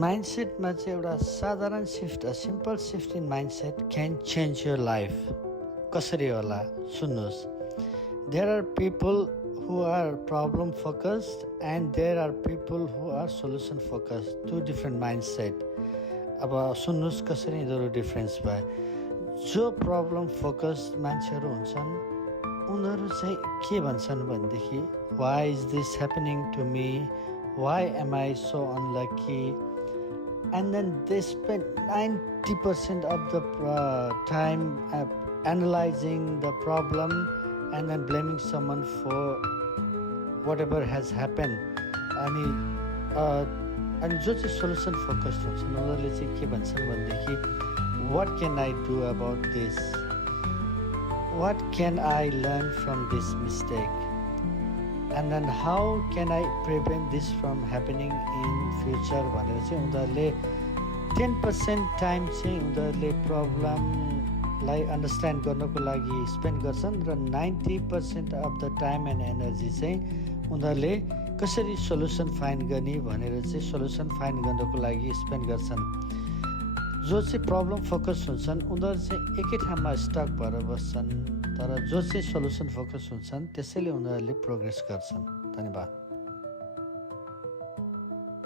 माइन्डसेटमा चाहिँ एउटा साधारण shift simple shift in mindset can change your life. कसरी होला सुन्नुहोस्। There are people who are problem focused and there are people who are solution focused, two different mindset। अब सुन्नुहोस् कसरी यिनीहरू डिफ्रेन्स भयो। जो प्रब्लम फोकस्ड मान्छेहरू हुन्छन् उनीहरू चाहिँ के भन्छन् भनेदेखि why is this happening to me, why am I so unlucky, and then they spend 90% of the time analyzing the problem and then blaming someone for whatever has happened। अनि जो चाहिँ सोल्युसन फोकस्ड हुन्छन् उनीहरूले चाहिँ के भन्छन् भनेदेखि what can I do about this, what can I learn from this mistake, and then how can I prevent this from happening in future भनेर चाहिँ उनीहरूले 10% टाइम चाहिँ उनीहरूले प्रब्लमलाई अन्डरस्ट्यान्ड गर्नको लागि स्पेन्ड गर्छन् र 90% of the time and energy चाहिँ उनीहरूले कसरी सोल्युसन फाइन्ड गर्ने भनेर चाहिँ सोल्युसन फाइन्ड गर्नको लागि स्पेन्ड गर्छन्। जो चाहिँ प्रब्लम फोकस हुन्छन् उनीहरू चाहिँ एकै ठाउँमा स्टक भएर बस्छन्, तर जो चाहिँ सोल्युसन फोकस हुन्छन् त्यसैले उनीहरूले प्रोग्रेस गर्छन्। धन्यवाद।